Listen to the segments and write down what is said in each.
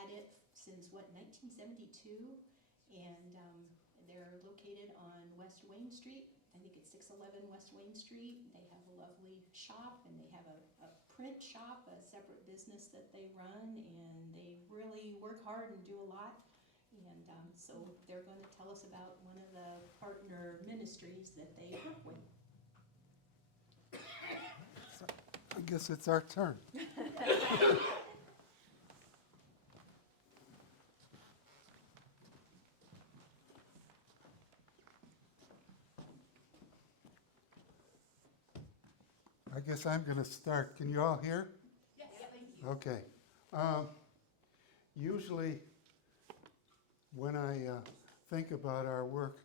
had it since, 1972? And they're located on West Wayne Street. I think it's 611 West Wayne Street. They have a lovely shop, and they have a print shop, a separate business that they run, and they really work hard and do a lot. And so they're going to tell us about one of the partner ministries that they work with. So, I guess it's our turn. I guess I'm going to start. Can you all hear? Yes, thank you. Okay. Usually, when I think about our work,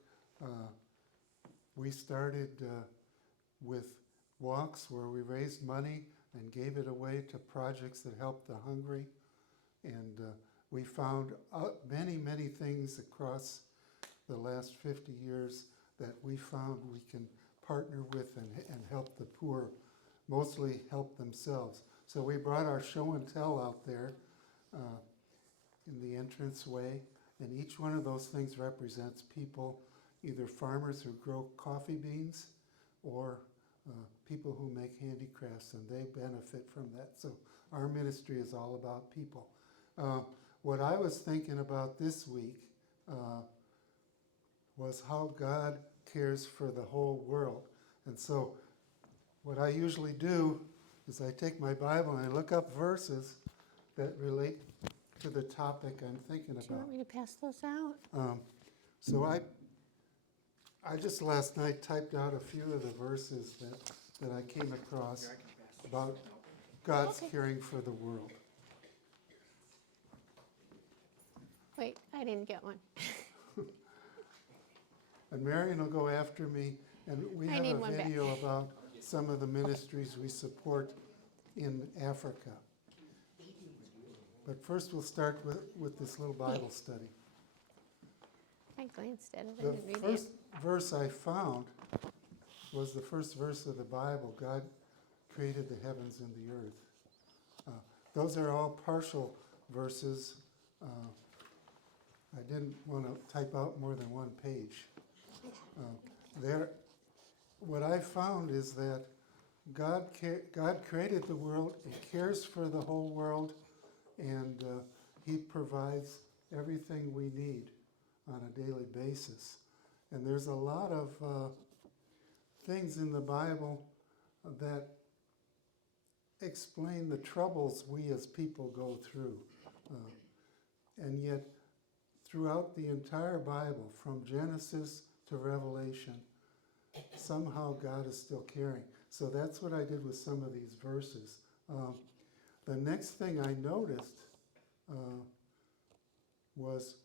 we started with walks where we raised money and gave it away to projects that helped the hungry. And we found many, many things across the last 50 years that we found we can partner with and help the poor, mostly help themselves. So we brought our show and tell out there in the entranceway, and each one of those things represents people, either farmers who grow coffee beans or people who make handicrafts, and they benefit from that. So our ministry is all about people. What I was thinking about this week was how God cares for the whole world. And so what I usually do is I take my Bible and I look up verses that relate to the topic I'm thinking about. Do you want me to pass those out? So I just last night typed out a few of the verses that I came across about God's caring for the world. Wait, I didn't get one. And Marian will go after me, and we I have need a one back. video about some of the ministries we support in Africa. But first we'll start with this little Bible study. I glanced at it, I The didn't read first it. verse I found was the first verse of the Bible. God created the heavens and the earth. Those are all partial verses. I didn't want to type out more than one page. What I found is that God created the world, He cares for the whole world, and He provides everything we need on a daily basis. And there's a lot of things in the Bible that explain the troubles we as people go through. And yet, throughout the entire Bible, from Genesis to Revelation, somehow God is still caring. So that's what I did with some of these verses. The next thing I noticed was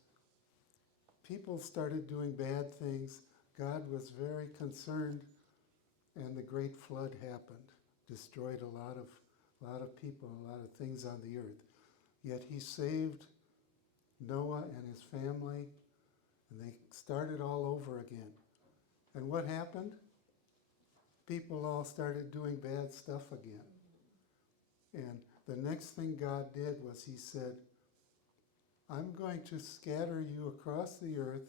people started doing bad things. God was very concerned, and the great flood happened, destroyed a lot of people, a lot of things on the earth. Yet He saved Noah and his family, and they started all over again. And what happened? People all started doing bad stuff again. And the next thing God did was He said, I'm going to scatter you across the earth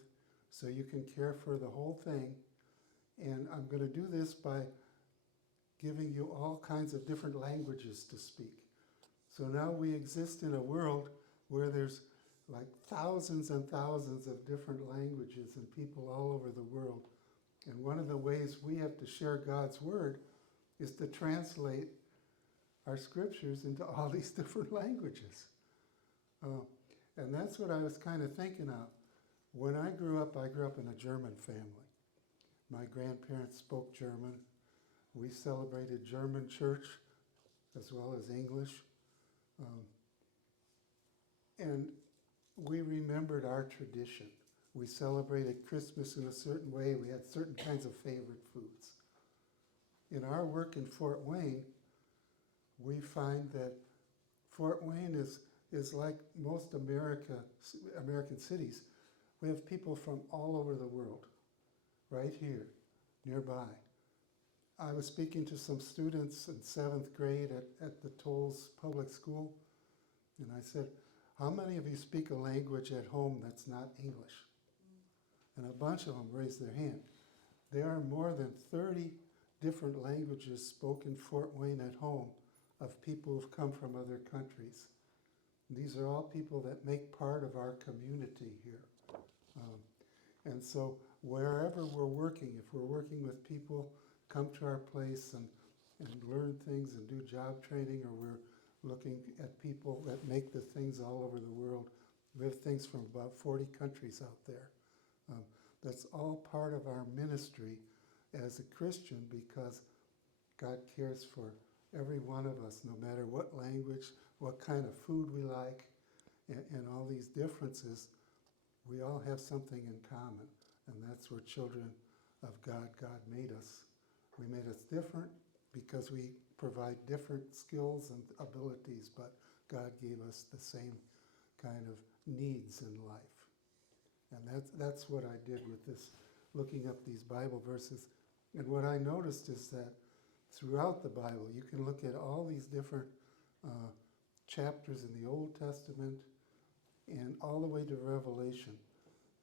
so you can care for the whole thing. And I'm going to do this by giving you all kinds of different languages to speak. So now we exist in a world where there's like thousands and thousands of different languages and people all over the world. And one of the ways we have to share God's word is to translate our scriptures into all these different languages. And that's what I was kind of thinking of. When I grew up in a German family. My grandparents spoke German. We celebrated German church as well as English. And we remembered our tradition. We celebrated Christmas in a certain way. We had certain kinds of favorite foods. In our work in Fort Wayne, we find that Fort Wayne is like most American cities. We have people from all over the world, right here, nearby. I was speaking to some students in 7th grade at the Tolles Public School, and I said, how many of you speak a language at home that's not English? And a bunch of them raised their hand. There are more than 30 different languages spoken Fort Wayne at home of people who've come from other countries. These are all people that make part of our community here. And so wherever we're working, if we're working with people, come to our place and learn things and do job training, or we're looking at people that make the things all over the world. We have things from about 40 countries out there. That's all part of our ministry as a Christian, because God cares for every one of us, no matter what language, what kind of food we like, and all these differences. We all have something in common, and that's we're children of God. God made us. We made us different because we provide different skills and abilities, but God gave us the same kind of needs in life. And that's what I did with this, looking up these Bible verses. And what I noticed is that throughout the Bible, you can look at all these different chapters in the Old Testament and all the way to Revelation.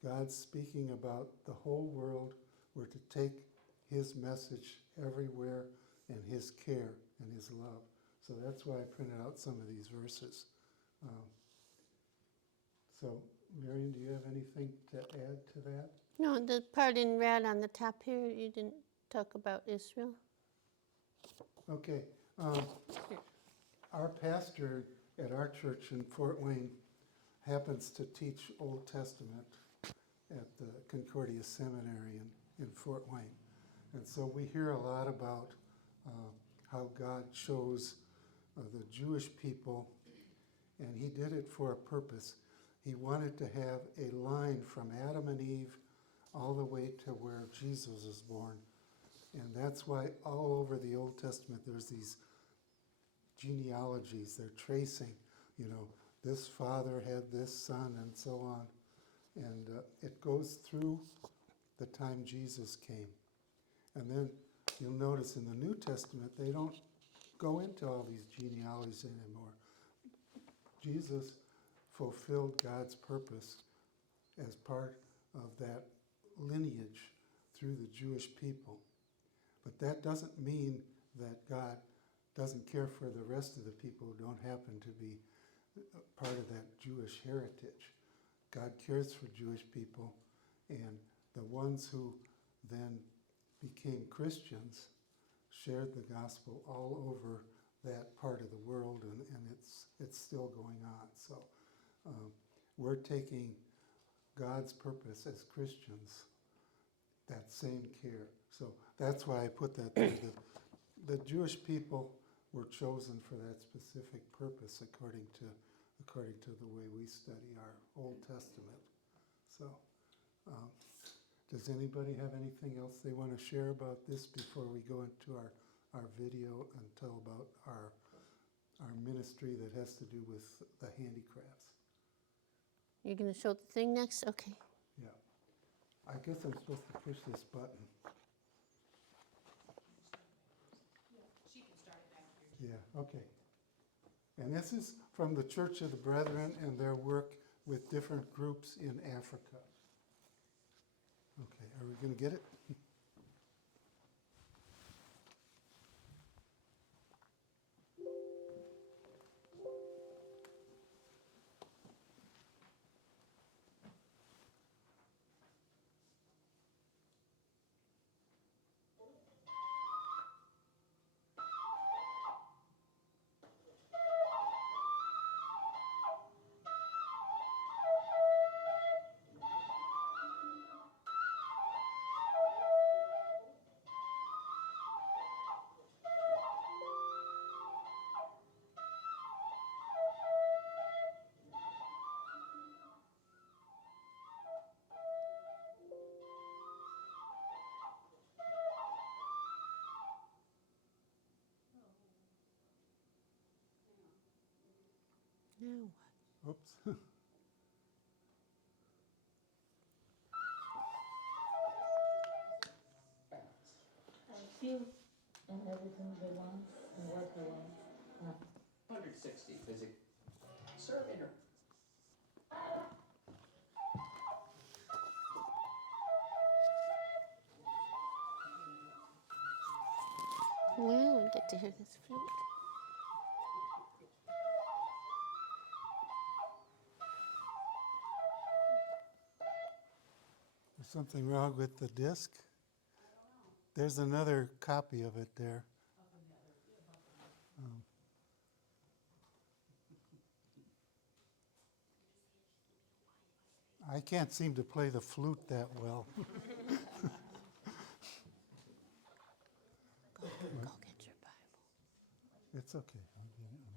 God's speaking about the whole world. We're to take his message everywhere, and his care and his love. So that's why I printed out some of these verses. So, Marian, do you have anything to add to that? No, the part in red on the top here, you didn't talk about Israel. Okay. Our pastor at our church in Fort Wayne happens to teach Old Testament at the Concordia Seminary in Fort Wayne. And so we hear a lot about how God chose the Jewish people, and he did it for a purpose. He wanted to have a line from Adam and Eve all the way to where Jesus is born. And that's why all over the Old Testament there's these genealogies. They're tracing, this father had this son and so on. And it goes through the time Jesus came. And then you'll notice in the New Testament, they don't go into all these genealogies anymore. Jesus fulfilled God's purpose as part of that lineage through the Jewish people. But that doesn't mean that God doesn't care for the rest of the people who don't happen to be part of that Jewish heritage. God cares for Jewish people, and the ones who then became Christians shared the gospel all over that part of the world, and it's still going on. So we're taking God's purpose as Christians, that same care. So that's why I put that there. The Jewish people were chosen for that specific purpose according to the way we study our Old Testament. So does anybody have anything else they want to share about this before we go into our video and tell about our ministry that has to do with the handicrafts? You're going to show the thing next? Okay. Yeah. I guess I'm supposed to push this button. She can start it back here. Yeah, okay. And this is from the Church of the Brethren and their work with different groups in Africa. Okay, are we going to get it? Now what? Oops. I feel and everything they want and what they want. 160 physics. Sir, enter. Well, we get to hear this flute. There's something wrong with the disc? There's another copy of it there. Um, I can't seem to play the flute that well. Go get your Bible. It's okay. I'll get it in a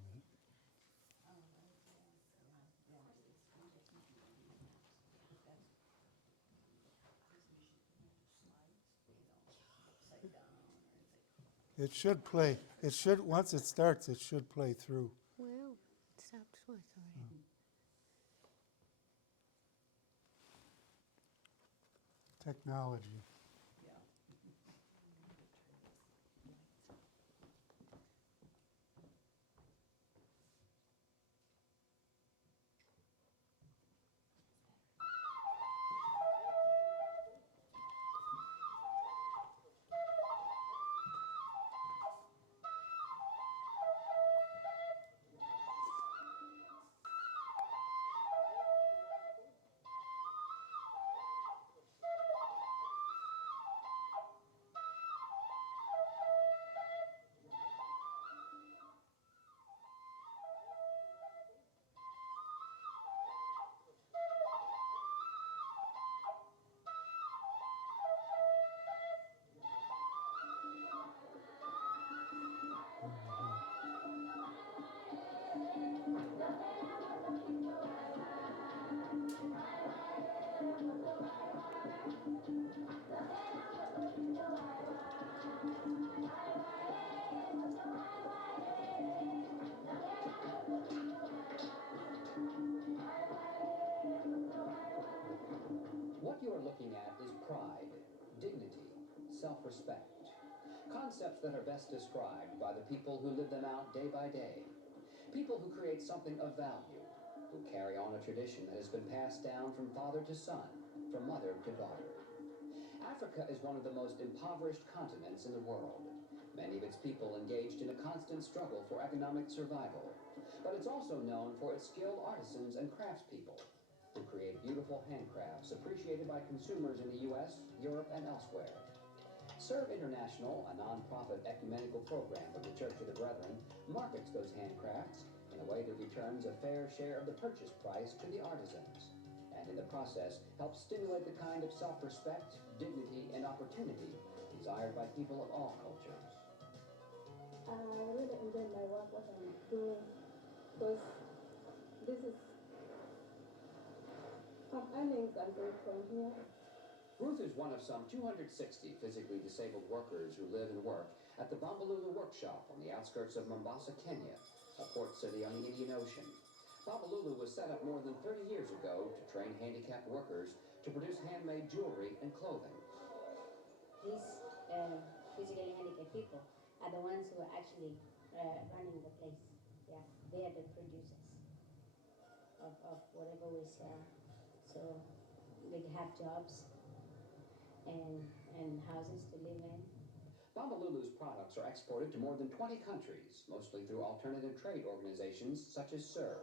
minute. It should play. It should, once it starts, it should play through. Well, it stopped twice already. Technology. What you are looking at is pride, dignity, self-respect. Concepts that are best described by the people who live them out day by day. People who create something of value, who carry on a tradition that has been passed down from father to son, from mother to daughter. Africa is one of the most impoverished continents in the world. Many of its people engaged in a constant struggle for economic survival. But it's also known for its skilled artisans and craftspeople who create beautiful handcrafts appreciated by consumers in the U.S., Europe, and elsewhere. Serve International, a non-profit ecumenical program of the Church of the Brethren, markets those handcrafts in a way that returns a fair share of the purchase price to the artisans, and in the process helps stimulate the kind of self-respect, dignity, and opportunity desired by people of all cultures. I really enjoy my work, what I'm doing, because this is some earnings I'm doing from here. Ruth is one of some 260 physically disabled workers who live and work at the Bombolulu Workshop on the outskirts of Mombasa, Kenya, a port city on the Indian Ocean. Bombolulu was set up more than 30 years ago to train handicapped workers to produce handmade jewelry and clothing. These physically handicapped people are the ones who are actually running the place. Yeah, they are the producers of whatever we sell. So they have jobs and houses to live in. Bombolulu's products are exported to more than 20 countries, mostly through alternative trade organizations such as SERVE.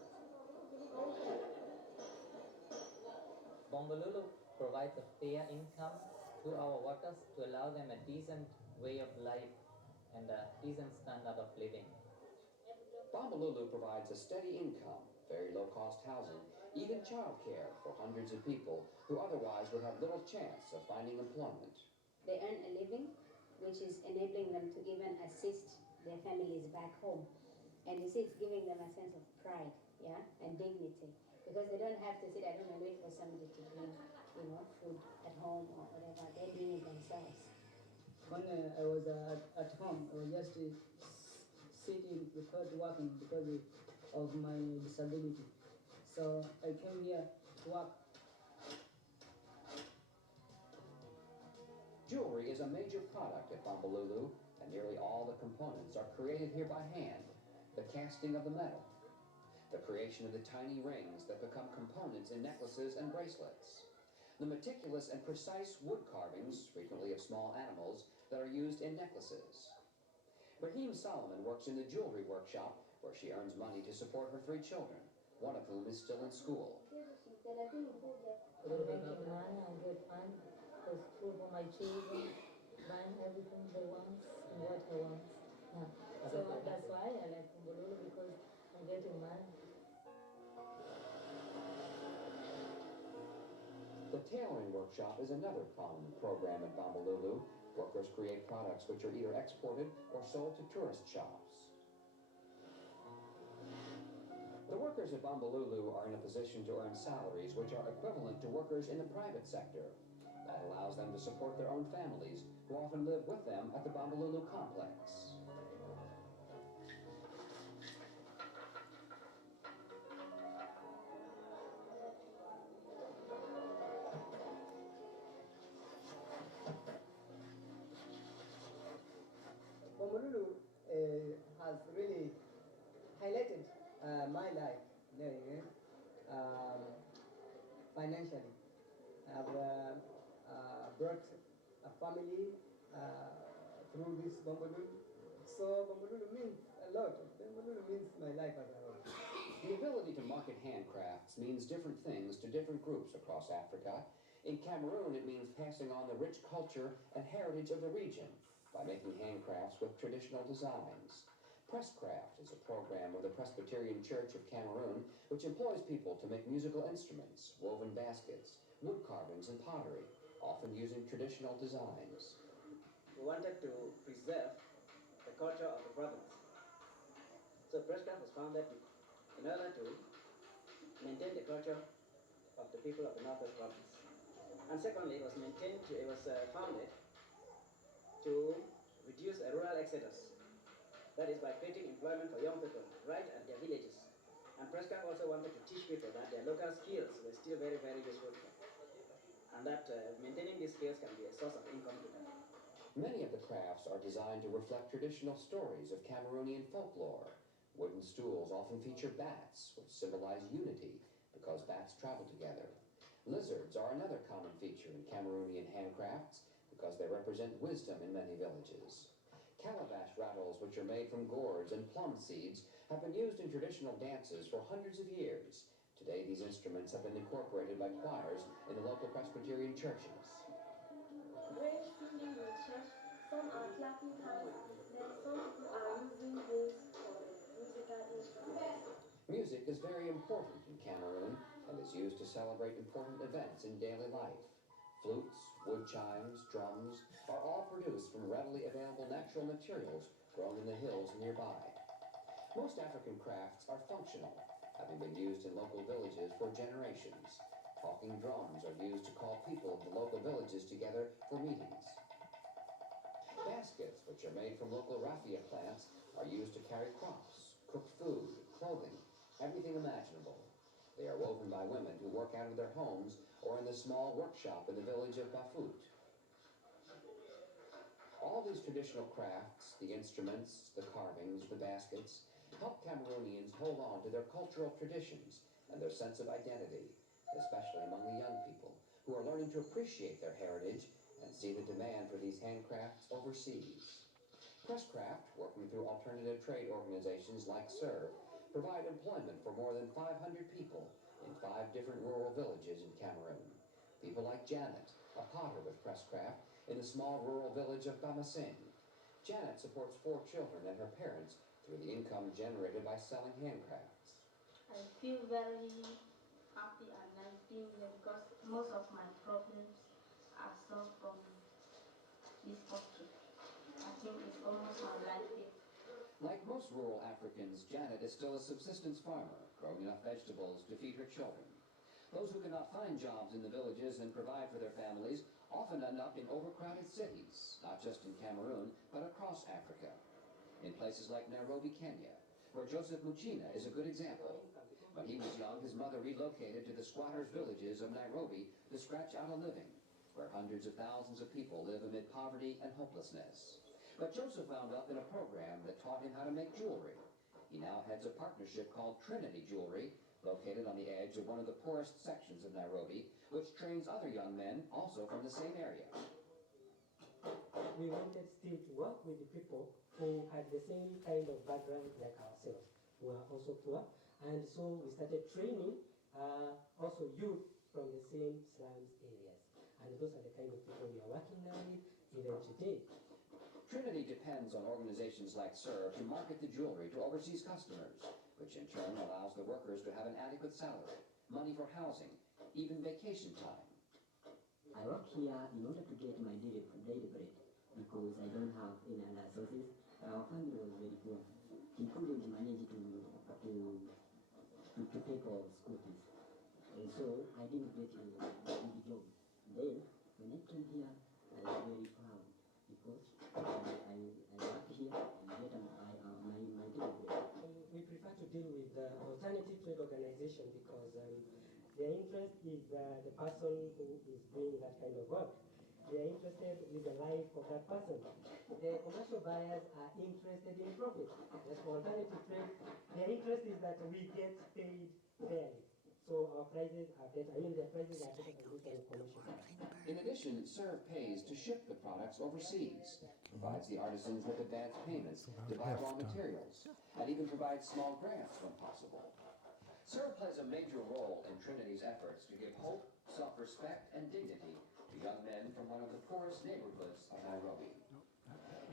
Bombolulu provides a fair income to our workers to allow them a decent way of life and a decent standard of living. Bombolulu provides a steady income, very low-cost housing, even childcare for hundreds of people who otherwise would have little chance of finding employment. They earn a living, which is enabling them to even assist their families back home. And you see, it's giving them a sense of pride, yeah, and dignity. Because they don't have to sit at home and wait for somebody to bring, food at home or whatever. They're doing it themselves. When I was at home, I was just sitting without working because of my disability. So I came here to work. Jewelry is a major product at Bombolulu, and nearly all the components are created here by hand. The casting of the metal, the creation of the tiny rings that become components in necklaces and bracelets, the meticulous and precise wood carvings, frequently of small animals, that are used in necklaces. Raheem Solomon works in the jewelry workshop where she earns money to support her 3 children, one of whom is still in school. When I get money, I get fun. There's food for my children, buying everything they want and what I want. Yeah. So that's why I like Bumbalulu because I'm getting money. The tailoring workshop is another prominent program at Bombalulu. Workers create products which are either exported or sold to tourist shops. The workers at Bombalulu are in a position to earn salaries which are equivalent to workers in the private sector. That allows them to support their own families, who often live with them at the Bombalulu complex. Bombalulu has really highlighted my life there, financially. I've brought a family through this Bombalulu. So Bombalulu means a lot. Bombalulu means my life as a whole. The ability to market handcrafts means different things to different groups across Africa. In Cameroon, it means passing on the rich culture and heritage of the region by making handcrafts with traditional designs. Presscraft is a program of the Presbyterian Church of Cameroon which employs people to make musical instruments, woven baskets, wood carvings, and pottery, often using traditional designs. We wanted to preserve the culture of the province. So Presscraft was founded in order to maintain the culture of the people of the Northwest Province. And secondly, it was founded to reduce a rural exodus. That is by creating employment for young people right at their villages. And Presscraft also wanted to teach people that their local skills were still very, very useful. And that maintaining these skills can be a source of income to them. Many of the crafts are designed to reflect traditional stories of Cameroonian folklore. Wooden stools often feature bats, which symbolize unity because bats travel together. Lizards are another common feature in Cameroonian handcrafts because they represent wisdom in many villages. Calabash rattles, which are made from gourds and plum seeds, have been used in traditional dances for hundreds of years. Today, these instruments have been incorporated by choirs in the local Presbyterian churches. When singing in church, some are clapping hands, then some people are using this for the musical instruments. Music is very important in Cameroon and is used to celebrate important events in daily life. Flutes, wood chimes, drums are all produced from readily available natural materials grown in the hills nearby. Most African crafts are functional, having been used in local villages for generations. Talking drums are used to call people of the local villages together for meetings. Baskets, which are made from local raffia plants, are used to carry crops, cook food, clothing, everything imaginable. They are woven by women who work out of their homes or in the small workshop in the village of Bafut. All these traditional crafts, the instruments, the carvings, the baskets, help Cameroonians hold on to their cultural traditions and their sense of identity, especially among the young people who are learning to appreciate their heritage and see the demand for these handcrafts overseas. Presscraft, working through alternative trade organizations like SERVE, provide employment for more than 500 people in 5 different rural villages in Cameroon. People like Janet, a potter with Presscraft, in the small rural village of Bamasing. Janet supports 4 children and her parents through the income generated by selling handcrafts. I feel very happy and nice being here because most of my problems are solved from this factory. I think it's almost my life here. Like most rural Africans, Janet is still a subsistence farmer, growing enough vegetables to feed her children. Those who cannot find jobs in the villages and provide for their families often end up in overcrowded cities, not just in Cameroon, but across Africa. In places like Nairobi, Kenya, where Joseph Muchina is a good example. When he was young, his mother relocated to the squatters' villages of Nairobi to scratch out a living, where hundreds of thousands of people live amid poverty and hopelessness. But Joseph wound up in a program that taught him how to make jewelry. He now heads a partnership called Trinity Jewelry, located on the edge of one of the poorest sections of Nairobi, which trains other young men also from the same area. we wanted still to work with the people who had the same kind of background like ourselves, who are also poor. And so we started training also youth from the same slums areas. And those are the kind of people we are working now with even today. Trinity depends on organizations like SERVE to market the jewelry to overseas customers, which in turn allows the workers to have an adequate salary, money for housing, even vacation time. I work here in order to get my daily bread because I don't have any other sources. Our family was very poor. He couldn't manage to pay for school fees. And so I didn't get a good job. Then, when I came here, I was very proud because I work here and get my daily bread. We prefer to deal with alternative trade organization because their interest is the person who is doing that kind of work. They are interested with the life of that person. The commercial buyers are interested in profit. As for alternative trade, their interest is that we get paid fairly. So our prices are better. I mean, their prices are better than those of commercial buyers. In addition, SERVE pays to ship the products overseas, provides the artisans with advance payments to buy raw materials, and even provides small grants when possible. SERVE plays a major role in Trinity's efforts to give hope, self-respect, and dignity to young men from one of the poorest neighborhoods of Nairobi.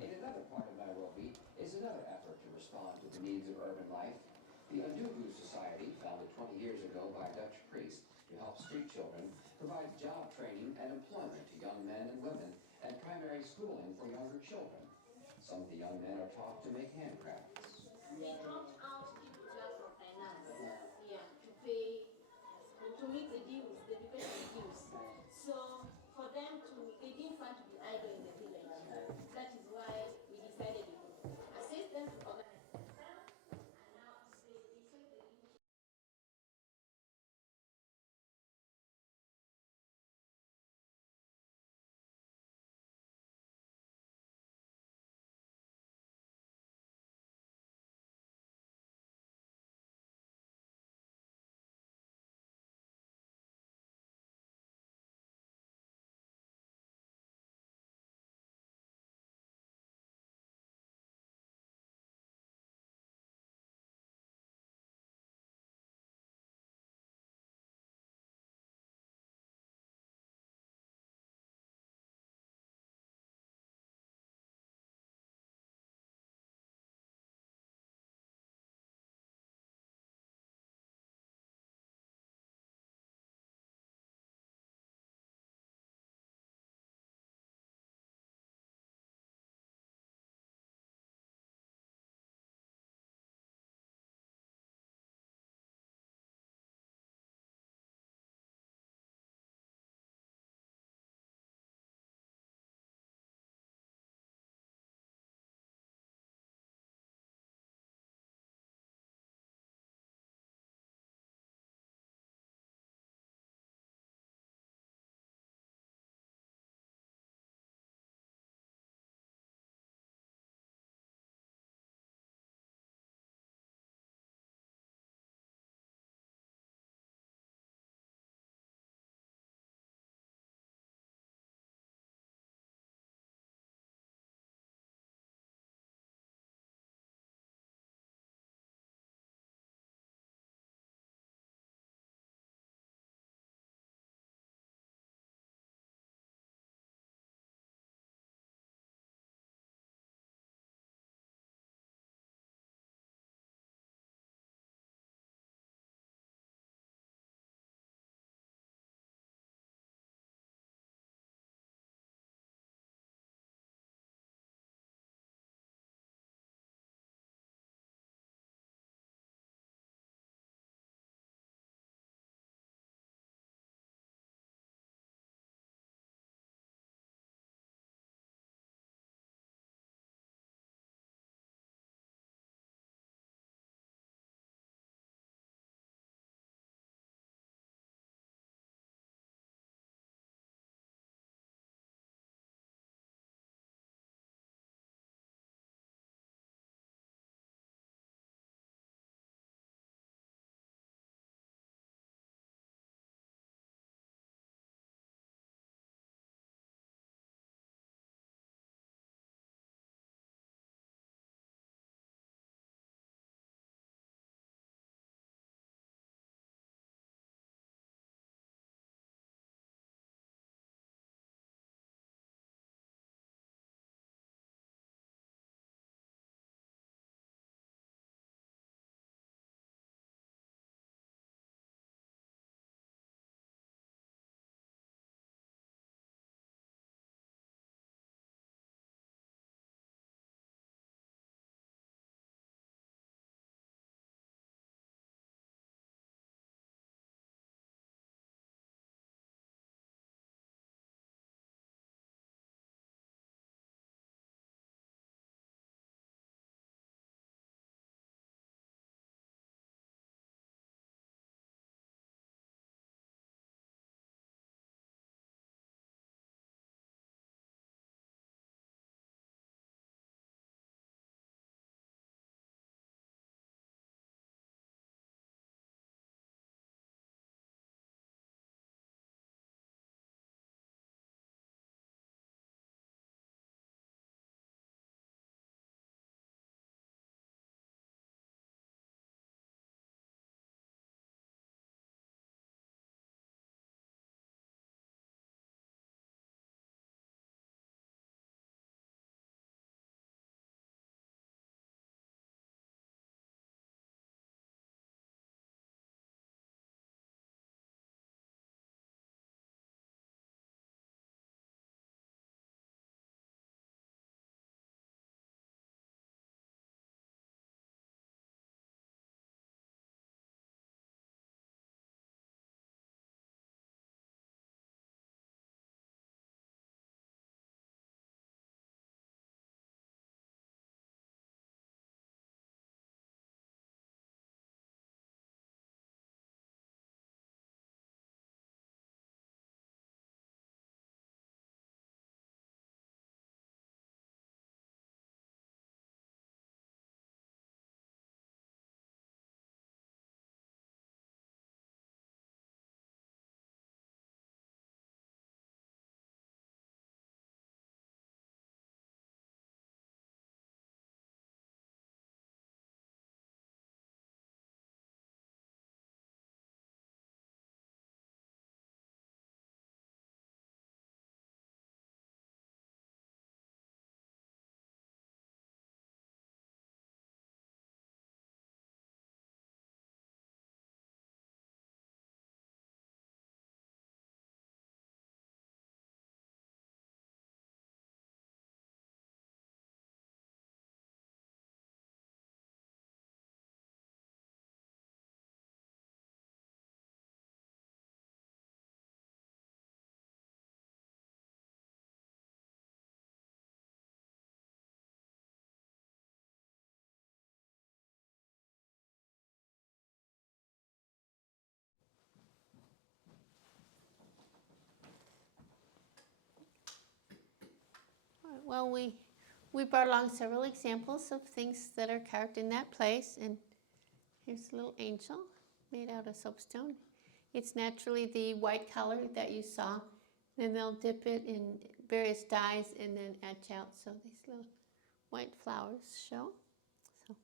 In another part of Nairobi is another effort to respond to the needs of urban life. The Anugu Society, founded 20 years ago by a Dutch priest to help street children, provides job training and employment to young men and women and primary schooling for younger children. Some of the young men are taught to make handcrafts. They dropped out due to lack of finance, to pay, to meet the dues, the education dues. So for them to, they didn't want to be idle in the village. That is why we decided we would assist them to organize well, we brought along several examples of things that are carved in that place. And here's a little angel made out of soapstone. It's naturally the white color that you saw. Then they'll dip it in various dyes and then etch out so these little white flowers show. So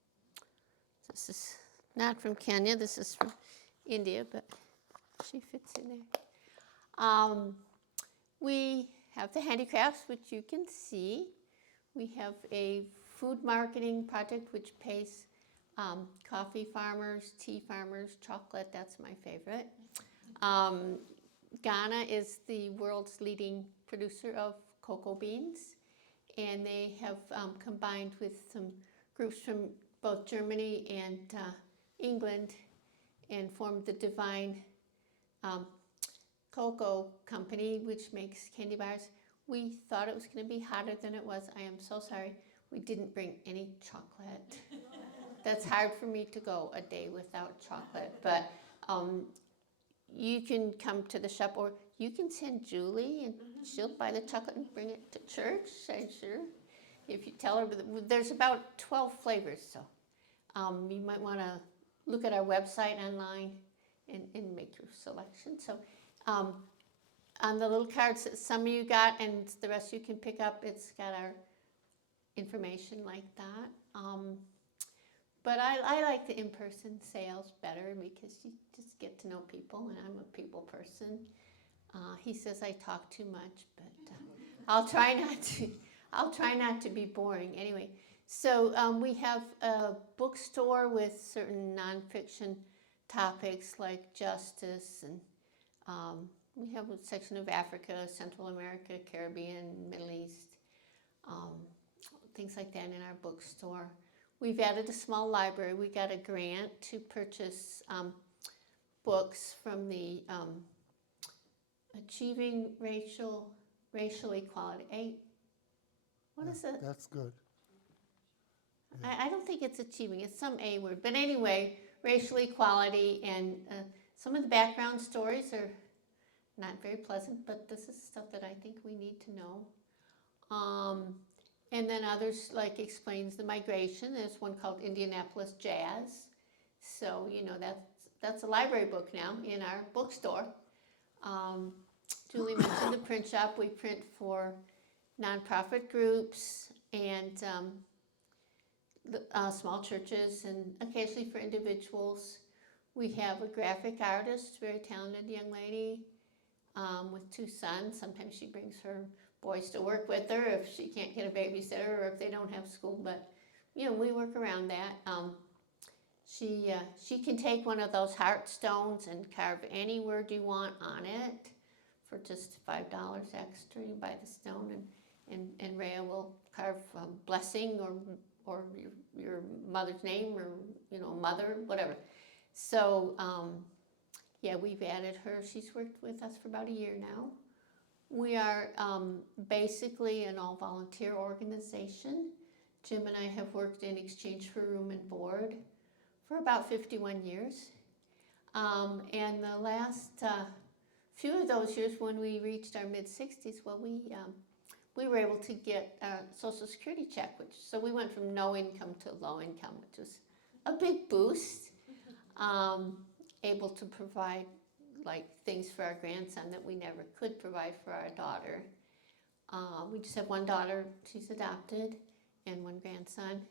this is not from Kenya, this is from India, but she fits in there. We have the handicrafts, which you can see. We have a food marketing project which pays coffee farmers, tea farmers, chocolate, that's my favorite. Ghana is the world's leading producer of cocoa beans, and they have combined with some groups from both Germany and England and formed the Divine Cocoa Company, which makes candy bars. We thought it was going to be hotter than it was. I am so sorry. We didn't bring any chocolate. That's hard for me to go a day without chocolate, but you can come to the shop, or you can send Julie and she'll buy the chocolate and bring it to church, I'm sure. If you tell her, there's about 12 flavors, so you might want to look at our website online and make your selection. So on the little cards that some of you got and the rest you can pick up, it's got our information like that. But I like the in-person sales better because you just get to know people, and I'm a people person. He says I talk too much, but I'll try not to be boring. Anyway, so we have a bookstore with certain nonfiction topics like justice, and we have a section of Africa, Central America, Caribbean, Middle East, things like that in our bookstore. We've added a small library. We got a grant to purchase books from the Achieving Racial Equality. What is it? That's good. I don't think it's achieving. It's some A word. But anyway, racial equality, and some of the background stories are not very pleasant, but this is stuff that I think we need to know. And then others, like, explains the migration. There's one called Indianapolis Jazz. So, you know, that's a library book now in our bookstore. Julie mentioned the print shop. We print for nonprofit groups and small churches, and occasionally for individuals. We have a graphic artist, very talented young lady with 2 sons. Sometimes she brings her boys to work with her if she can't get a babysitter or if they don't have school, but you know, we work around that. She can take one of those heart stones and carve any word you want on it for just $5 extra. You buy the stone, and Rhea will carve blessing or your mother's name, or you know, mother, whatever. So yeah, we've added her. She's worked with us for about a year now. We are basically an all-volunteer organization. Jim and I have worked in exchange for room and board for about 51 years. And the last few of those years, when we reached our mid-60s, well, we were able to get a Social Security check, so we went from no income to low income, which was a big boost. Able to provide like things for our grandson that we never could provide for our daughter. We just have one daughter, she's adopted, and one grandson,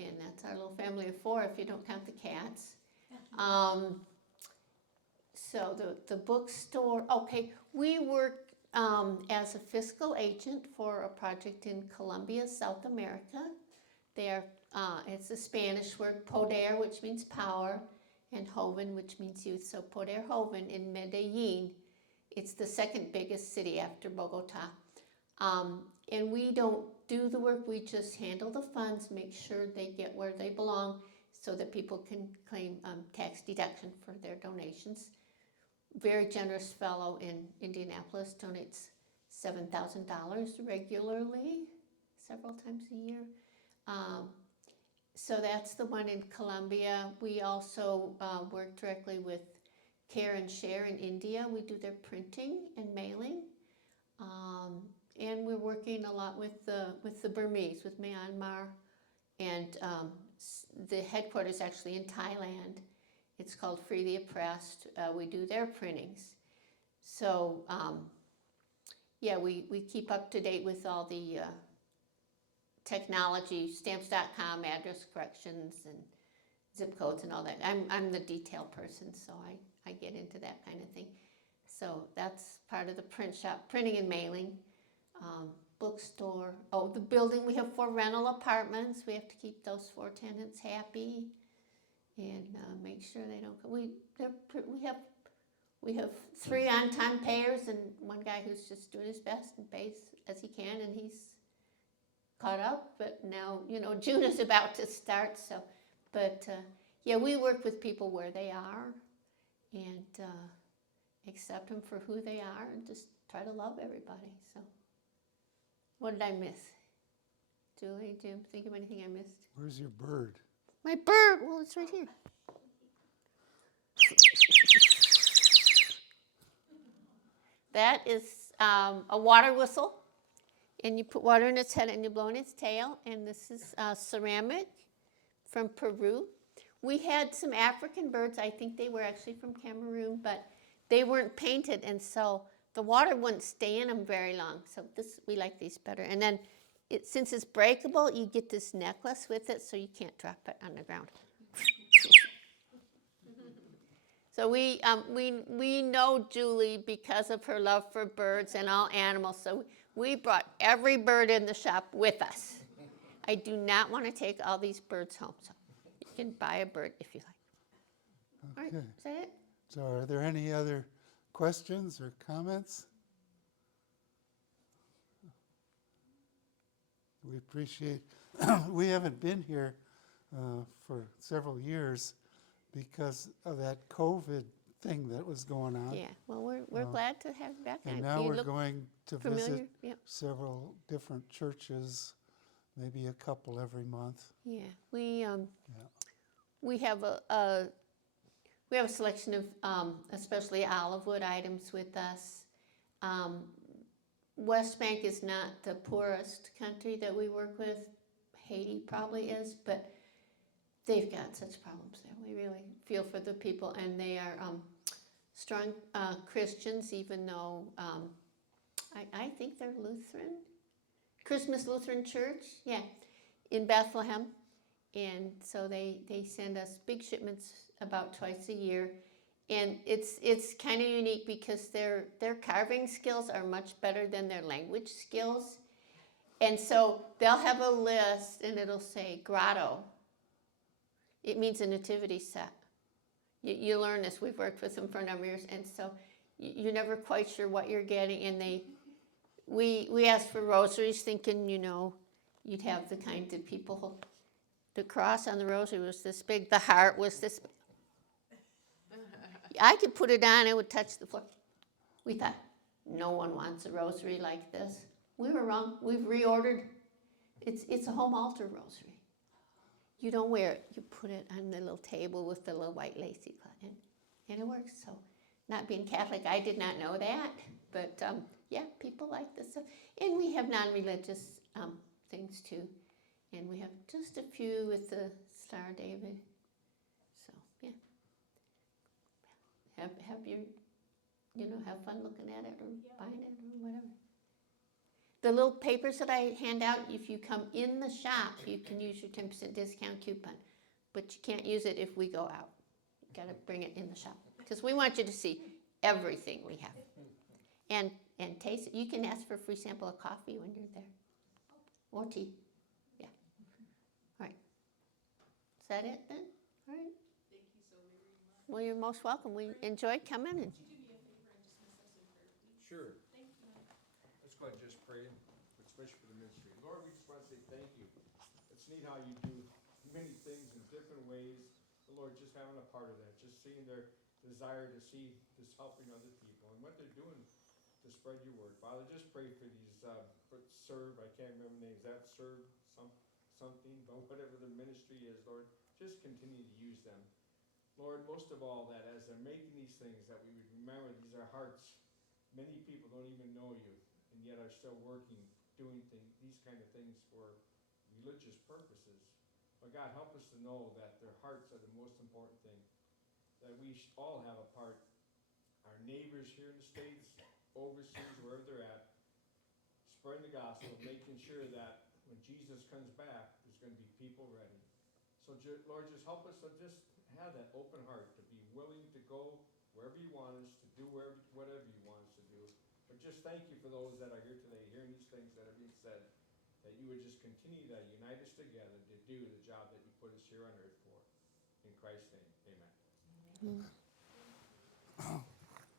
and that's our little family of 4 if you don't count the cats. So the bookstore, okay, we work as a fiscal agent for a project in Colombia, South America. It's a Spanish word, poder, which means power, and joven, which means youth. So Poder Joven in Medellin, it's the 2nd biggest city after Bogota. And we don't do the work, we just handle the funds, make sure they get where they belong so that people can claim tax deduction for their donations. Very generous fellow in Indianapolis donates $7,000 regularly, several times a year. So that's the one in Colombia. We also work directly with Care and Share in India. We do their printing and mailing. And we're working working a lot with the Burmese, with Myanmar, and the headquarters actually in Thailand. It's called Free the Oppressed. We do their printings. So, yeah, we keep up to date with all the technology, stamps.com, address corrections, and zip codes and all that. I'm the detail person, so I get into that kind of thing. So that's part of the print shop, printing and mailing. Bookstore. Oh, the building, we have 4 rental apartments. We have to keep those 4 tenants happy and make sure they don't. We have 3 on-time payers and 1 guy who's just doing his best and pays as he can, and he's caught up. But now, June is about to start. So, but yeah, we work with people where they are and accept them for who they are and just try to love everybody. So. What did I miss? Julie, Jim, think of anything I missed? Where's your bird? My bird! Well, it's right here. That is a water whistle. And you put water in its head and you blow in its tail. And this is ceramic from Peru. We had some African birds. I think they were actually from Cameroon, but they weren't painted. And so the water wouldn't stay in them very long, so we like these better. And then, since it's breakable, you get this necklace with it, so you can't drop it on the ground. So we know Julie because of her love for birds and all animals. So we brought every bird in the shop with us. I do not want to take all these birds home, so you can buy a bird if you like. Okay. All right, is that it? So are there any other questions or comments? We appreciate, we haven't been here for several years because of that COVID thing that was going on. Yeah, well, we're glad to have you back. And now we're going to visit Yep. several different churches, maybe a couple every month. Yeah, we have we have a selection of especially olive wood items with us. West Bank is not the poorest country that we work with. Haiti probably is, but they've got such problems there. We really feel for the people, and they are strong Christians, even though I think they're Lutheran. Christmas Lutheran Church, yeah, in Bethlehem. And so they send us big shipments about twice a year. And it's kind of unique because their carving skills are much better than their language skills. And so they'll have a list and it'll say grotto. It means a nativity set. You learn this. We've worked with them for a number of years. And so you're never quite sure what you're getting. And we asked for rosaries thinking, you'd have the kind that people, the cross on the rosary was this big. The heart was this big. I could put it on, it would touch the floor. We thought, no one wants a rosary like this. We were wrong. We've reordered. It's a home altar rosary. You don't wear it. You put it on the little table with the little white lacy cloth, and it works. So, not being Catholic, I did not know that. But, yeah, people like this stuff. And we have non-religious things, too. And we have just a few with the Star of David. So, yeah. Have your, have fun looking at it or buying it or whatever. The little papers that I hand out, if you come in the shop, you can use your 10% discount coupon. But you can't use it if we go out. You got to bring it in the shop. Because we want you to see everything we have. And taste it. You can ask for a free sample of coffee when you're there. Or tea. Yeah. All right. Is that it then? All right. Thank you so very much. Well, you're most welcome. We enjoyed coming. Would you do me a favor and dismiss us in prayer, please? Sure. Thank you. Let's go ahead and just pray, especially for the ministry. Lord, we just want to say thank you. It's neat how you do many things in different ways. But Lord, just having a part of that, just seeing their desire to see this helping other people and what they're doing to spread your word. Father, just pray for these, serve, I can't remember the names, that serve something, but whatever the ministry is, Lord, just continue to use them. Lord, most of all, that as they're making these things, that we would remember these are hearts. Many people don't even know you, and yet are still working doing these kind of things for religious purposes. But God, help us to know that their hearts are the most important thing, that we all have a part, our neighbors here in the States, overseas, wherever they're at, spreading the gospel, making sure that when Jesus comes back, there's going to be people ready. So Lord, just help us to just have that open heart, to be willing to go wherever you want us, to do whatever you want us to do. But just thank you for those that are here today, hearing these things that are being said, that you would just continue to unite us together to do the job that you put us here on earth for. In Christ's name, amen. Mm.